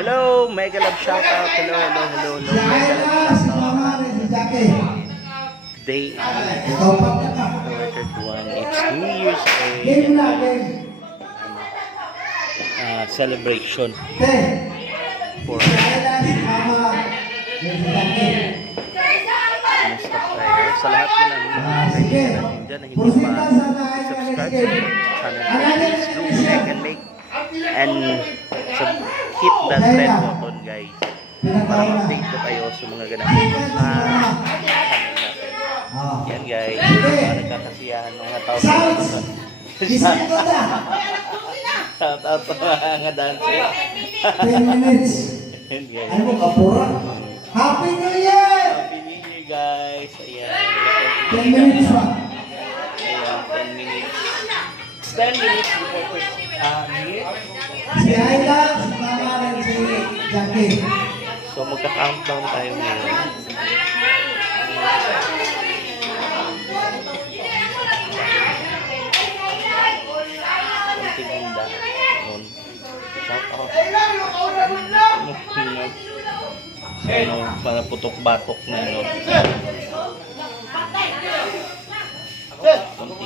Hello, mega love shout out. Hello, hello, hello, hello. Mega love shout out. Mama, rin si Jackie. Day Ikaw pa ka ka. November 31. It's New Year's Day. Game. uh, celebration for. Sa lahat po ng mga kaibigan dyan na hindi pa subscribe sa channel please do like and make and sub hit that red button guys para na. update ko kayo sa mga ganapin sa channel natin. Ah. Yan guys, mga nagkakasiyahan ng mga tao sa na. Shout out sa mga dancer. 10 minutes. Ano mo, kapura? Happy New Year! Happy New Year guys. Ayan. 10 minutes pa. Ayan, 10 minutes. 10 minutes before first uh, year. Si Ayla, si Mama, rin si Jackie. So magka-countdown tayo ngayon. Konting handa. Noon. Shout out. Ano, para putok-batok na no. Konti.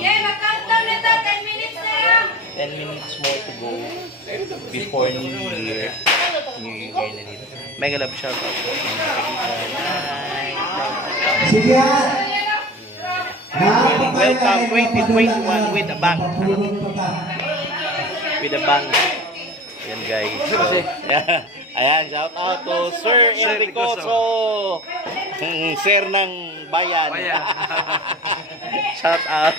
10 minutes more to go before New Year. New Year na dito. Mega love shout out po sa mga kaibigan. Hi! Sige ha. Welcome 2021 with a bang. With a bang. Ayan guys. So, ayan, shout out to Sir Enricoso. Sir ng bayan. shout out.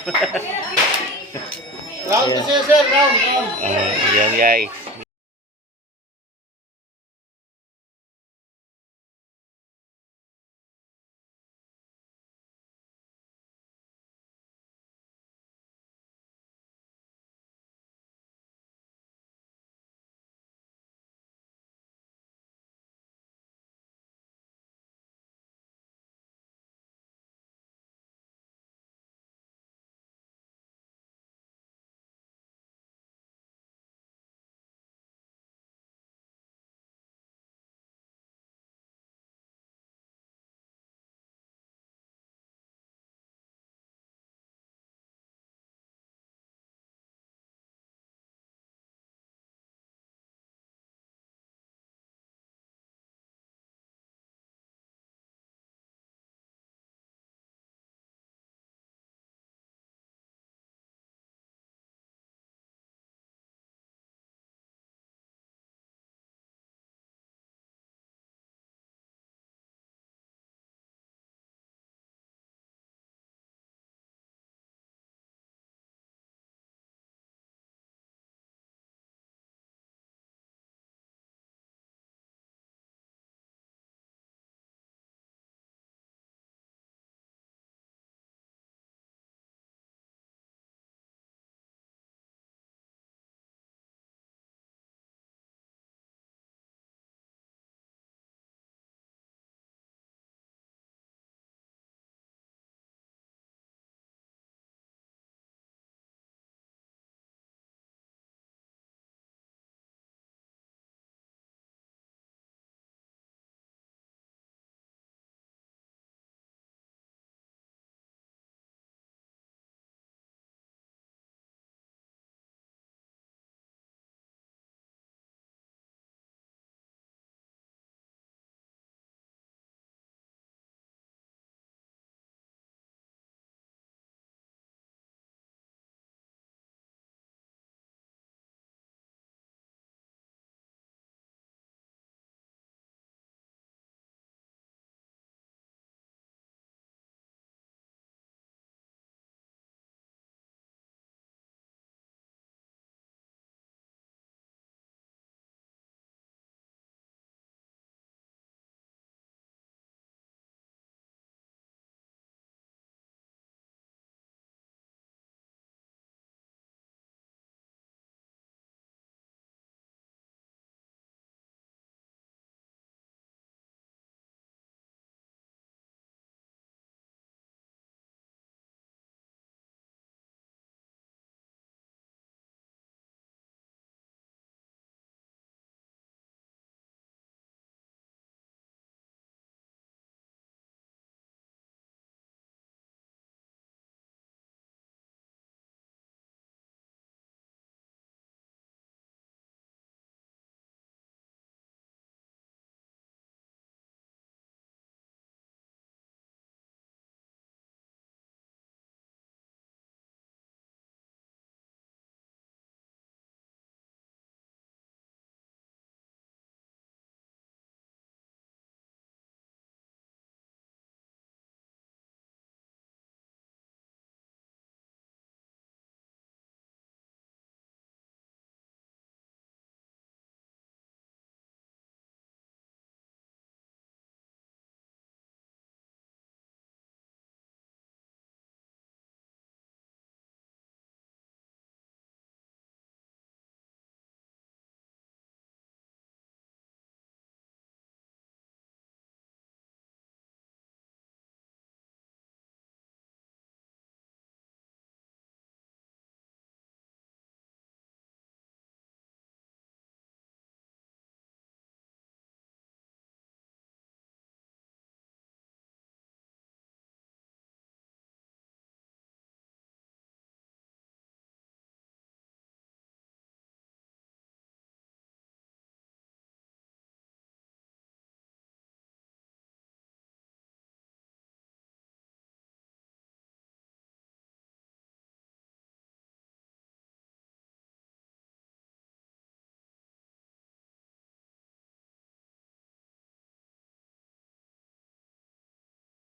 Round to siya, sir. Round, round. Uh, ayan guys.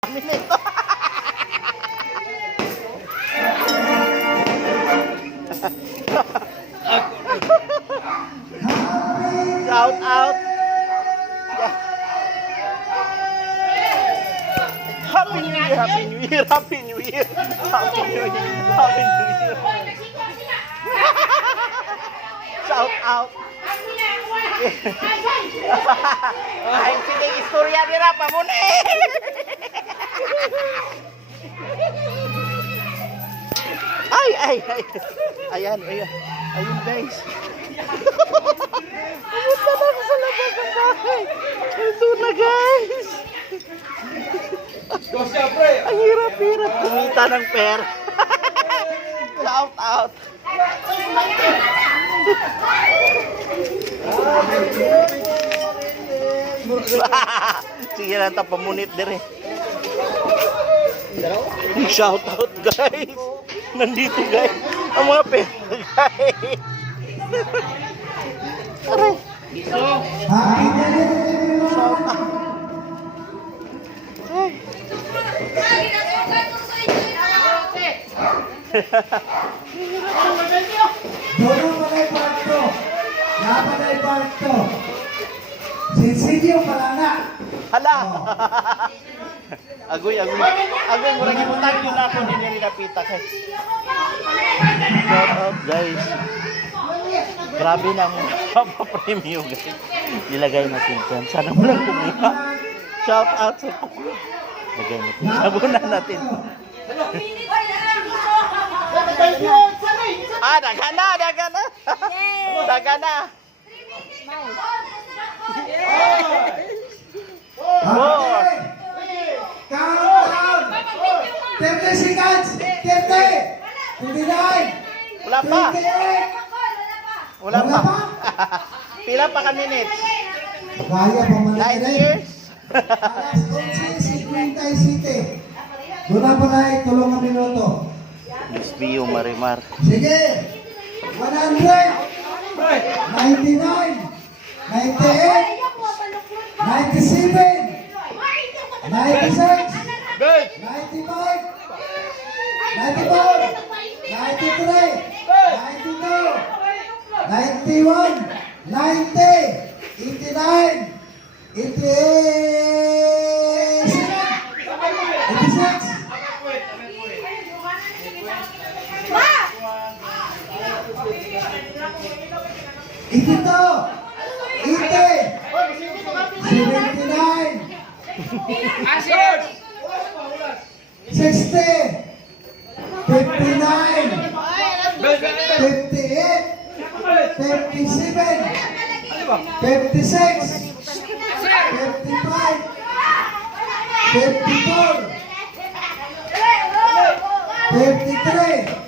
Amin na ito. Shout out. Happy New Year, Happy New Year, Happy New Year, Happy New Year, Happy New Year. Shout out. Ay, sige, istorya nila pa muna eh. Ay, ay, ay. Ayan, ayan. Ayun, guys. Pumunta na ako sa labas ng bahay. Ito na, guys. Ang hirap-hirap kumita ng pera. Shout out. Sige lang, pamunit dire. Shout out guys. Nandito guys. Ang mga pera guys. Aray. Shout out. Ay. Doon pa na parto. Laban na parto. Sinsilyo pala na. Agoy, agoy. Agoy, murag ibutan yun ako din yung napita kay. Shout out guys. Grabe na ang papapremyo guys. Ilagay natin dyan. Sana mo lang kumuha. Shout out sa Lagay natin. Sabunan natin. Ah, daga na, daga na. daga na. Four. 30 seconds! 30! 29! Wala pa. 28! Wala Wala pa. Pila pa ka minutes? Kaya pa man years? Alas 11, 57. Doon na pa na tulong na minuto. Miss Bio Marimar. Sige! 100! 99! 98! 97! 96! 95! 91! 90! 89! 87! 86! Ikito! 56! 55! 54! 53!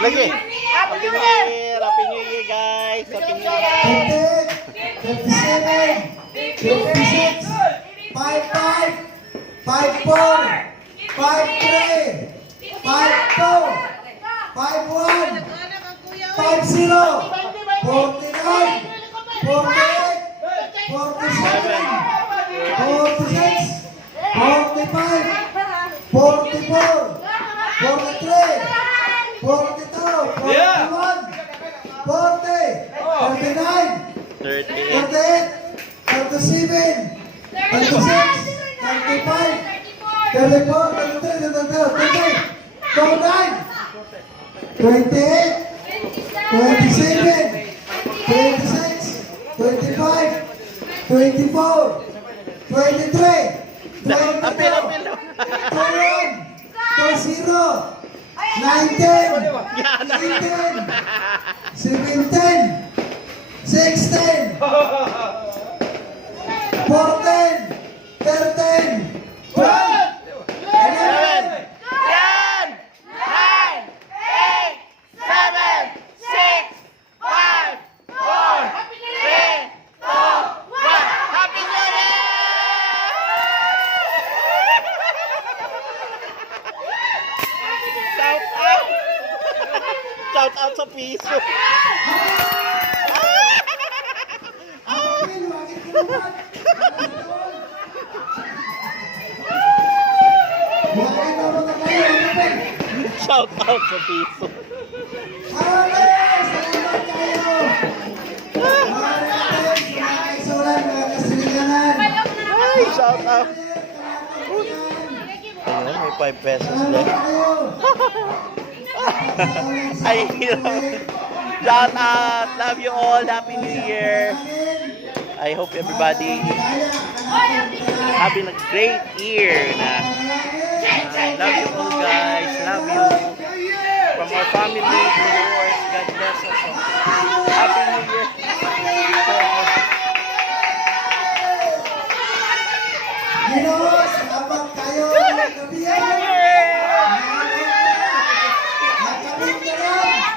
Lagi. Happy New Year. Happy New Year guys. Happy New Year. 58, 57, 56, 55, 54, 53, 54, 51, 50, 49, 48, 47, 46, 45, 44, 43, 42, 41, 40, 39, 38. 38, 37, 36, 35, 34, 33, 34, 39, 28, 24, 23, 22, Apil, apil. 21, 20, 19, 18, 17, 16, shout out sa piso. shout out sa piso. Ay, shout out. Ayun, may 5 pesos na. Hirap. Shout out. Love you all. Happy New Year. I hope everybody having a great year na. Love you all guys. Love you. From our family to yours. God bless us all. Happy New Year. Minos, habang kayo nagkabiyan, nakabing ka lang.